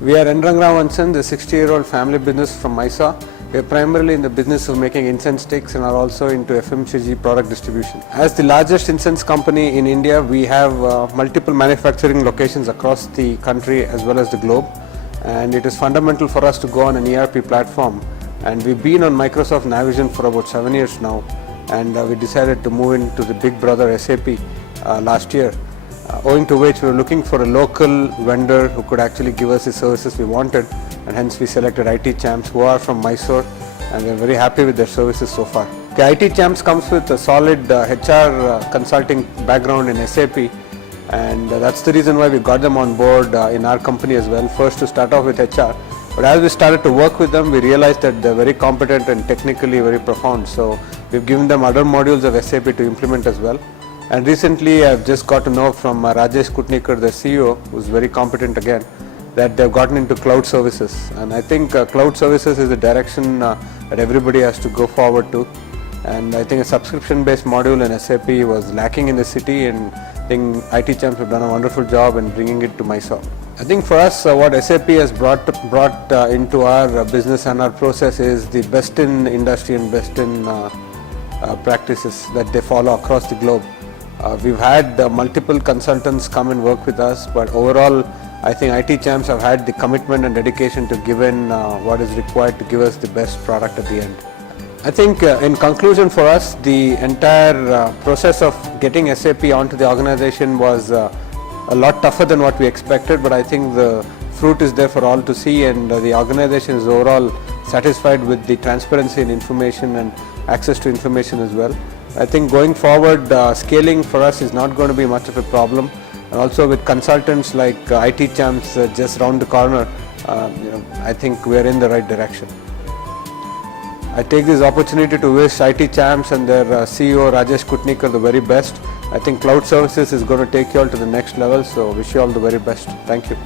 We are N. Rangaraman & Sons, a 60-year-old family business from Mysore. We are primarily in the business of making incense sticks and are also into FMCG product distribution. As the largest incense company in India, we have multiple manufacturing locations across the country as well as the globe. And it is fundamental for us to go on an ERP platform. And we've been on Microsoft Navision for about 7 years now. And we decided to move into the big brother SAP last year. Owing to which we were looking for a local vendor who could actually give us the services we wanted, and hence we selected IT Champs, who are from Mysore, and we're very happy with their services so far. The IT Champs comes with a solid HR consulting background in SAP, and that's the reason why we got them on board in our company as well, first to start off with HR. But as we started to work with them, we realized that they're very competent and technically very profound, so we've given them other modules of SAP to implement as well. And recently I've just got to know from Rajesh Kutnikar, the CEO, who's very competent again, that they've gotten into cloud services. And I think cloud services is the direction that everybody has to go forward to. And I think a subscription-based module in SAP was lacking in the city, and I think IT Champs have done a wonderful job in bringing it to Mysore. I think for us, what SAP has brought into our business and our process is the best in industry and best in practices that they follow across the globe. We've had multiple consultants come and work with us, but overall I think IT Champs have had the commitment and dedication to give in what is required to give us the best product at the end. I think in conclusion for us, the entire process of getting SAP onto the organization was a lot tougher than what we expected, but I think the fruit is there for all to see, and the organization is overall satisfied with the transparency in information and access to information as well. I think going forward, scaling for us is not going to be much of a problem, and also with consultants like IT Champs just round the corner, I think we are in the right direction. I take this opportunity to wish IT Champs and their CEO Rajesh Kutnikar the very best. I think cloud services is going to take you all to the next level, so wish you all the very best. Thank you.